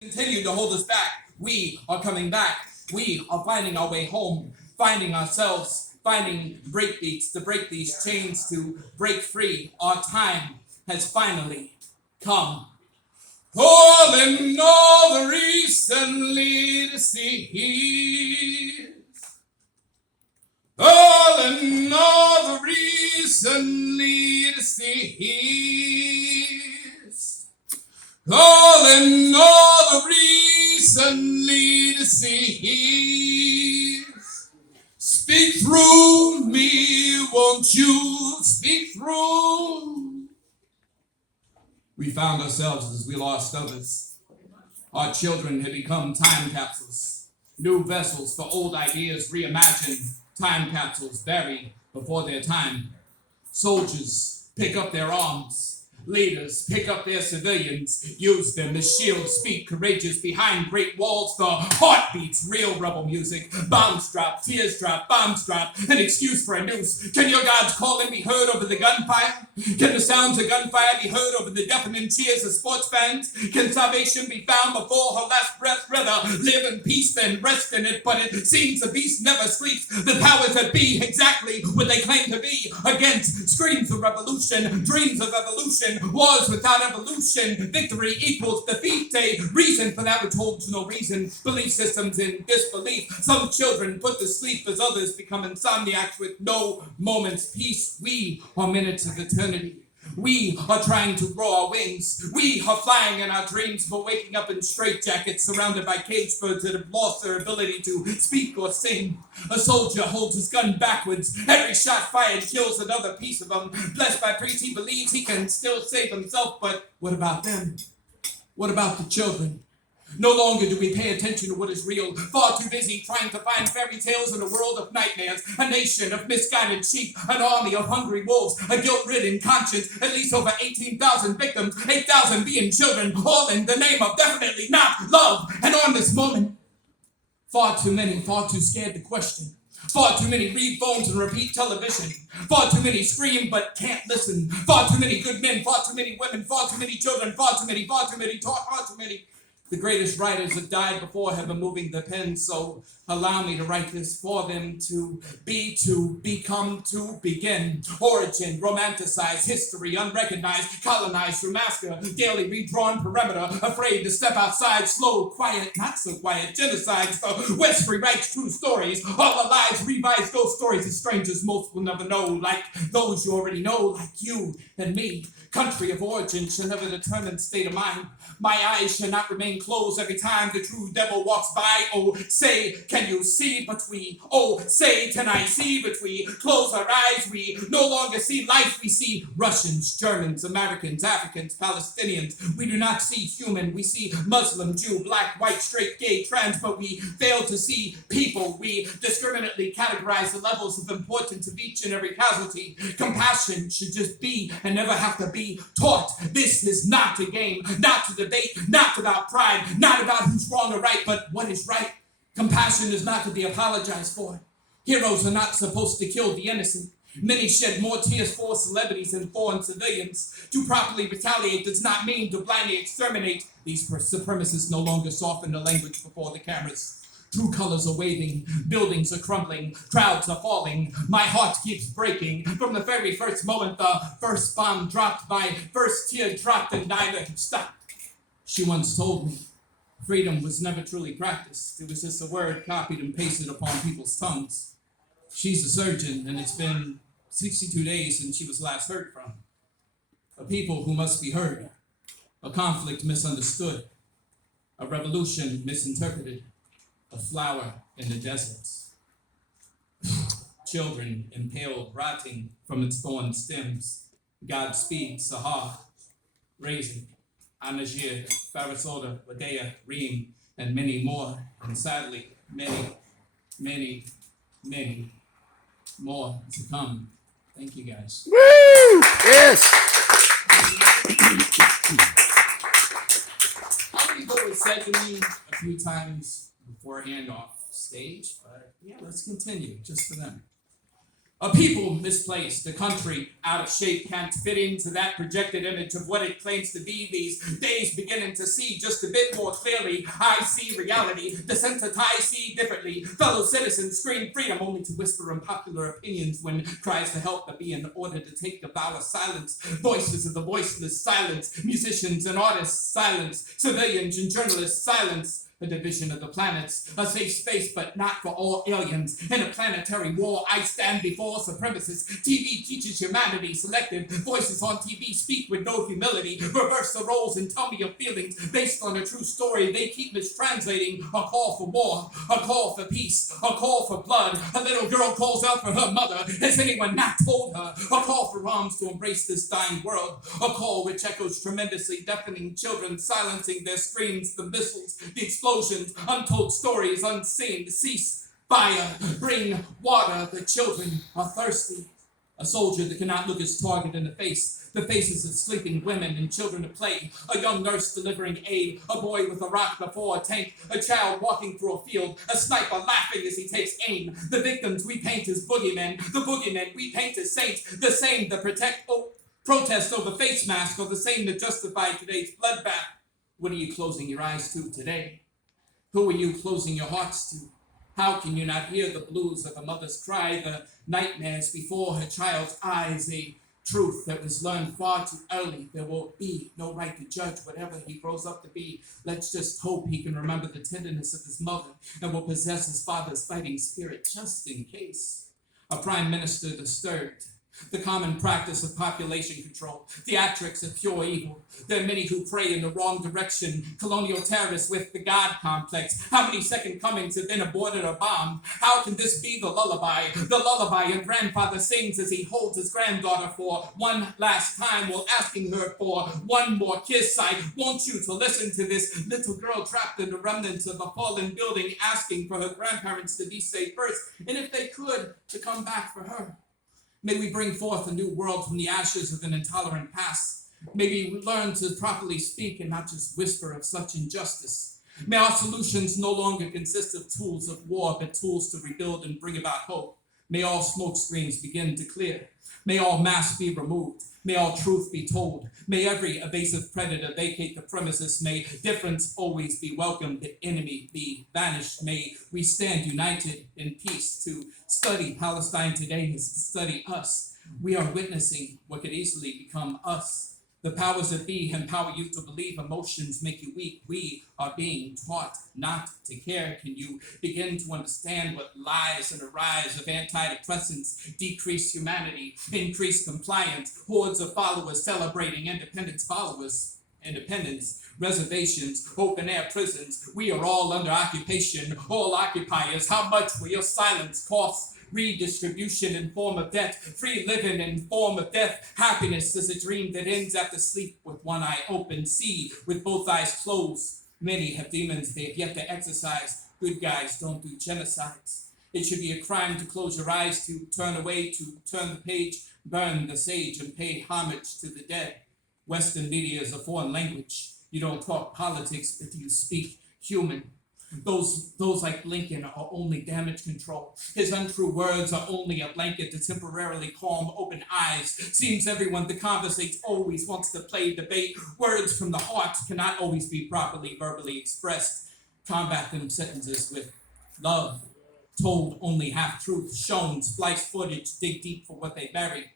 continue to hold us back. We are coming back. We are finding our way home, finding ourselves, finding breakbeats to break these chains, to break free. Our time has finally come. Calling all the recently deceased. Calling all the recently deceased. Calling all the recently deceased. Speak through me, won't you? Speak through. We found ourselves as we lost others. Our children had become time capsules, new vessels for old ideas reimagined, time capsules buried before their time. Soldiers pick up their arms. Leaders pick up their civilians, use them as shields, speak courageous behind great walls. The heartbeats, real rebel music. Bombs drop, tears drop, bombs drop, an excuse for a noose. Can your God's calling be heard over the gunfire? Can the sounds of gunfire be heard over the deafening cheers of sports fans? Can salvation be found before her last breath? Rather live in peace than rest in it, but it seems the beast never sleeps. The powers that be exactly what they claim to be. Against screams of revolution, dreams of evolution. Wars without evolution, victory equals defeat. A reason for that which holds no reason. Belief systems in disbelief. Some children put to sleep as others become insomniacs with no moment's peace. We are minutes of eternity. We are trying to grow our wings. We are flying in our dreams, but waking up in straitjackets surrounded by cage birds that have lost their ability to speak or sing. A soldier holds his gun backwards. Every shot fired kills another piece of him. Blessed by priest, he believes he can still save himself, but what about them? What about the children? No longer do we pay attention to what is real. Far too busy trying to find fairy tales in a world of nightmares. A nation of misguided sheep. An army of hungry wolves. A guilt-ridden conscience. At least over 18,000 victims. 8,000 being children. All in the name of definitely not love. And on this moment, far too many, far too scared to question. Far too many read phones and repeat television. Far too many scream but can't listen. Far too many good men. Far too many women. Far too many children. Far too many taught. Far too many. The greatest writers that died before have been moving the pen, so allow me to write this for them. To be, to become, to begin. Origin, romanticized, history, unrecognized, colonized through massacre, daily redrawn perimeter, afraid to step outside, slow, quiet, not so quiet, genocides, the West rewrites true stories, all our lives revise those stories of strangers most will never know, like those you already know, like you and me. Country of origin shall never determine state of mind. My eyes shall not remain closed every time the true devil walks by. Oh, say, can you see but we? Oh, say, can I see but we? Close our eyes, we no longer see life. We see Russians, Germans, Americans, Africans, Palestinians. We do not see human. We see Muslim, Jew, black, white, straight, gay, trans, but we fail to see people. We discriminately categorize the levels of importance of each and every casualty. Compassion should just be and never have to be taught. This is not a game, not to debate, not about pride, not about who's wrong or right, but what is right. Compassion is not to be apologized for. Heroes are not supposed to kill the innocent. Many shed more tears for celebrities than foreign civilians. To properly retaliate does not mean to blindly exterminate. These supremacists no longer soften the language before the cameras. True colors are waving, buildings are crumbling, crowds are falling. My heart keeps breaking. From the very first moment the first bomb dropped, my first tear dropped and neither stopped. She once told me, freedom was never truly practiced. It was just a word copied and pasted upon people's tongues. She's a surgeon, and it's been 62 days since she was last heard from. A people who must be heard. A conflict misunderstood. A revolution misinterpreted. A flower in the deserts. Children impaled, rotting from its thorn stems. Godspeed, Sahar, Raisin, Anajir, Farasoda, Wadea, Reem, and many more. And sadly, many more to come. Thank you, guys. Woo! Yes. How many people have said to me a few times beforehand off stage? But yeah, let's continue just for them. A people misplaced, a country out of shape, can't fit into that projected image of what it claims to be. These days beginning to see just a bit more clearly. I see reality, desensitized, see differently. Fellow citizens scream freedom only to whisper unpopular opinions when cries for help be in order to take the vow of silence. Voices of the voiceless silence, musicians and artists silence, civilians and journalists silence. A division of the planets, a safe space but not for all aliens. In a planetary war, I stand before supremacists. TV teaches humanity, selective voices on TV speak with no humility. Reverse the roles and tell me your feelings based on a true story. They keep mistranslating a call for war, a call for peace, a call for blood. A little girl calls out for her mother. Has anyone not told her? A call for arms to embrace this dying world. A call which echoes tremendously, deafening children, silencing their screams, the missiles, the explosions, untold stories unseen. Cease fire, bring water. The children are thirsty. A soldier that cannot look his target in the face. The faces of sleeping women and children at play. A young nurse delivering aid. A boy with a rock before a tank. A child walking through a field. A sniper laughing as he takes aim. The victims we paint as boogeymen. The boogeymen we paint as saints. The same that protest over face masks, or the same that justify today's bloodbath. What are you closing your eyes to today? Who are you closing your hearts to? How can you not hear the blues of a mother's cry, the nightmares before her child's eyes, a truth that was learned far too early? There will be no right to judge whatever he grows up to be. Let's just hope he can remember the tenderness of his mother and will possess his father's fighting spirit just in case. A prime minister disturbed. The common practice of population control, theatrics of pure evil. There are many who pray in the wrong direction, colonial terrorists with the God complex. How many second comings have been aborted or bombed? How can this be the lullaby? The lullaby your grandfather sings as he holds his granddaughter for one last time while asking her for one more kiss. I want you to listen to this little girl trapped in the remnants of a fallen building, asking for her grandparents to be safe first, and if they could, to come back for her. May we bring forth a new world from the ashes of an intolerant past. May we learn to properly speak and not just whisper of such injustice. May our solutions no longer consist of tools of war, but tools to rebuild and bring about hope. May all smoke screens begin to clear. May all masks be removed. May all truth be told. May every evasive predator vacate the premises. May difference always be welcomed, the enemy be banished. May we stand united in peace. To study Palestine today is to study us. We are witnessing what could easily become us. The powers that be empower you to believe emotions make you weak. We are being taught not to care. Can you begin to understand what lies and a rise of antidepressants, decreased humanity, increased compliance, hordes of followers celebrating independence, reservations, open-air prisons. We are all under occupation, all occupiers. How much will your silence cost? Redistribution in form of debt, free living in form of death. Happiness is a dream that ends after sleep with one eye open. See with both eyes closed. Many have demons they have yet to exercise. Good guys don't do genocides. It should be a crime to close your eyes, to turn away, to turn the page, burn the sage, and pay homage to the dead. Western media is a foreign language. You don't talk politics, but you speak human. Those like Lincoln are only damage control. His untrue words are only a blanket to temporarily calm open eyes. Seems everyone that conversates always wants to play debate. Words from the heart cannot always be properly verbally expressed. Combat them sentences with love. Told only half-truth, shown, spliced footage, dig deep for what they bury.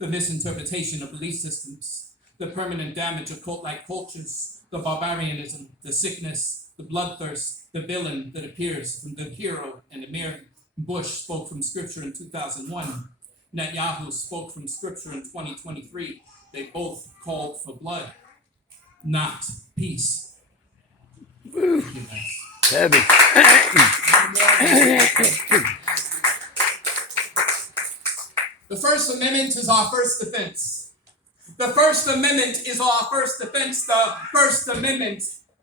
The misinterpretation of belief systems. The permanent damage of cult-like cultures. The barbarianism, the sickness, the bloodthirst, the villain that appears from the hero and the mirror. Bush spoke from scripture in 2001. Netanyahu spoke from scripture in 2023. They both called for blood, not peace. Heavy. The First Amendment is our first defense. The First Amendment is our first defense. The First Amendment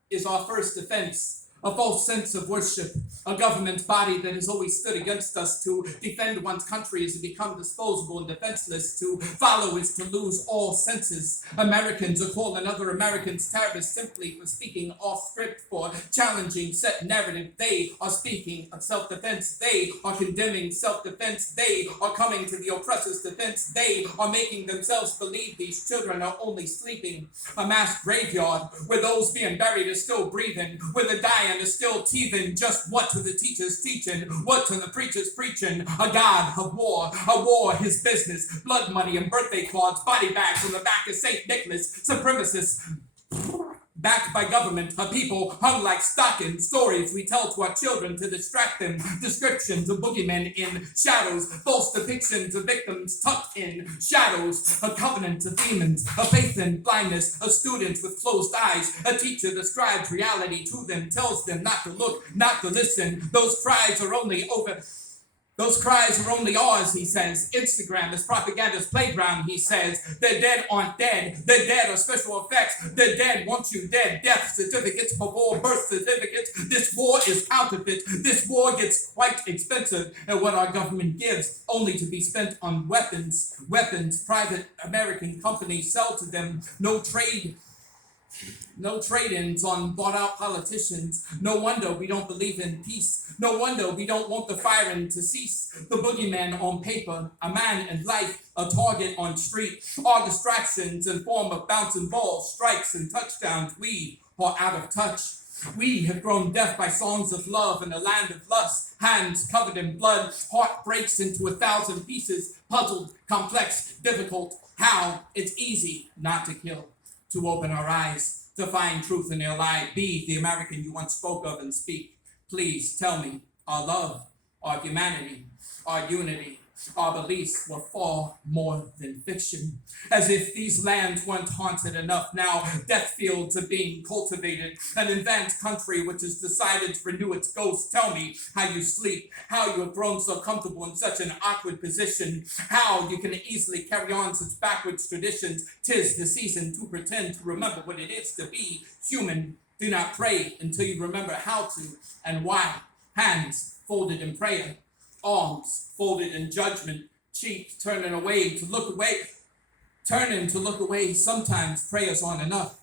is our first defense. a false sense of worship, a government body that has always stood against us. To defend one's country is to become disposable and defenseless. To follow is to lose all senses. Americans are calling other Americans terrorists simply for speaking off script, for challenging set narrative. They are speaking of self-defense. They are condemning self-defense. They are coming to the oppressor's defense. They are making themselves believe these children are only sleeping. A mass graveyard where those being buried are still breathing, where the dying are still teething. Just what to the teachers teaching? What to the preachers preaching? A god of war, a war his business, blood money and birthday cards, body bags on the back of St. Nicholas, supremacists backed by government, a people hung like stockings, stories we tell to our children to distract them, descriptions of boogeymen in shadows, false depictions of victims tucked in shadows, a covenant of demons, a faith in blindness, a student with closed eyes, a teacher describes reality to them, tells them not to look, not to listen. Those cries are only ours, he says. Instagram is propaganda's playground, he says. The dead aren't dead. The dead are special effects. The dead want you dead. Death certificates before birth certificates. This war is counterfeit. This war gets quite expensive. And what our government gives, only to be spent on weapons. Weapons private American companies sell to them. No trade-ins on bought-out politicians. No wonder we don't believe in peace. No wonder we don't want the firing to cease. The boogeyman on paper, a man in life, a target on street. Our distractions in form of bouncing balls, strikes, and touchdowns. We are out of touch. We have grown deaf by songs of love in a land of lust. Hands covered in blood, heart breaks into 1,000 pieces. Puzzled, complex, difficult. How? It's easy not to kill. To open our eyes, to find truth in their lie. Be the American you once spoke of and speak. Please tell me our love, our humanity, our unity, our beliefs were far more than fiction. As if these lands weren't haunted enough, now death fields are being cultivated. An advanced country which has decided to renew its ghost. Tell me how you sleep, how you have grown so comfortable in such an awkward position, how you can easily carry on such backwards traditions. 'Tis the season to pretend to remember what it is to be human. Do not pray until you remember how to and why. Hands folded in prayer, arms folded in judgment, cheek turning to look away. Sometimes prayers aren't enough.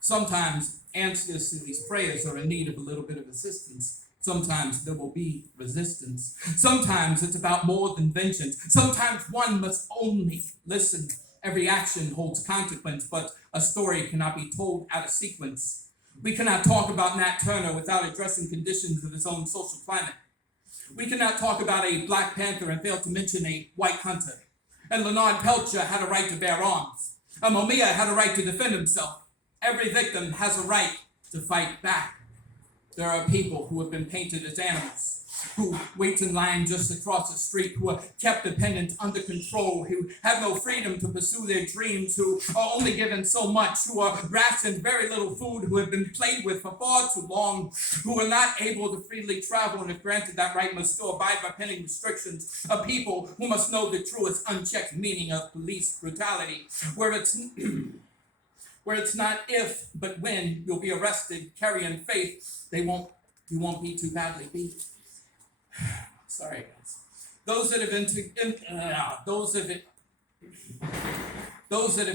Sometimes answers to these prayers are in need of a little bit of assistance. Sometimes there will be resistance. Sometimes it's about more than vengeance. Sometimes one must only listen. Every action holds consequence, but a story cannot be told out of sequence. We cannot talk about Nat Turner without addressing conditions of his own social planet. We cannot talk about a Black Panther and fail to mention a white hunter. And Leonard Peltier had a right to bear arms. And Mumia had a right to defend himself. Every victim has a right to fight back. There are people who have been painted as animals, who wait in line just across the street, who are kept dependent under control, who have no freedom to pursue their dreams, who are only given so much, who are rationed very little food, who have been played with for far too long, who are not able to freely travel, and if granted that right must still abide by pending restrictions. A people who must know the truest unchecked meaning of police brutality, where it's not if, but when you'll be arrested, carrying faith. You won't be too badly beat. Sorry, guys. Those that have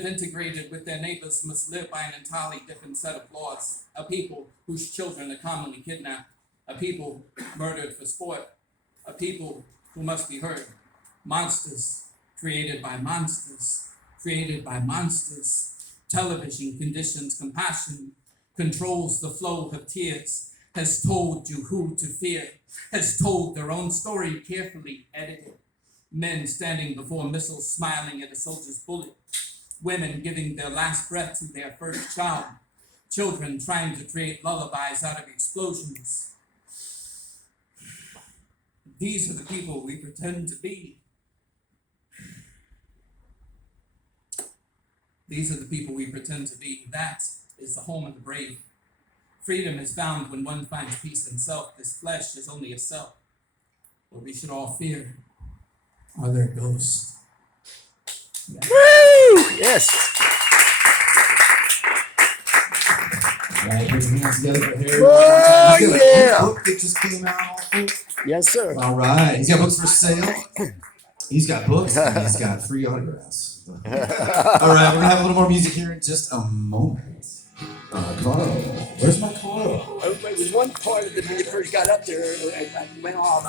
integrated with their neighbors must live by an entirely different set of laws. A people whose children are commonly kidnapped. A people murdered for sport. A people who must be heard. Monsters created by monsters. Created by monsters. Television conditions compassion, controls the flow of tears, has told you who to fear, has told their own story carefully edited. Men standing before missiles smiling at a soldier's bullet. Women giving their last breath to their first child. Children trying to create lullabies out of explosions. These are the people we pretend to be. These are the people we pretend to be. That is the home of the brave. Freedom is found when one finds peace in self. This flesh is only a self. What we should all fear are their ghosts. Woo! Yes. Right, put your hands together for Harry. Oh, He's got a yeah. book that just came out. Yes, sir. All right, he's got books for sale. He's got books and he's got free autographs. All right, we're gonna have a little more music here in just a moment. Carl, where's my Carl? It was one part of it when you first got up there, it went off.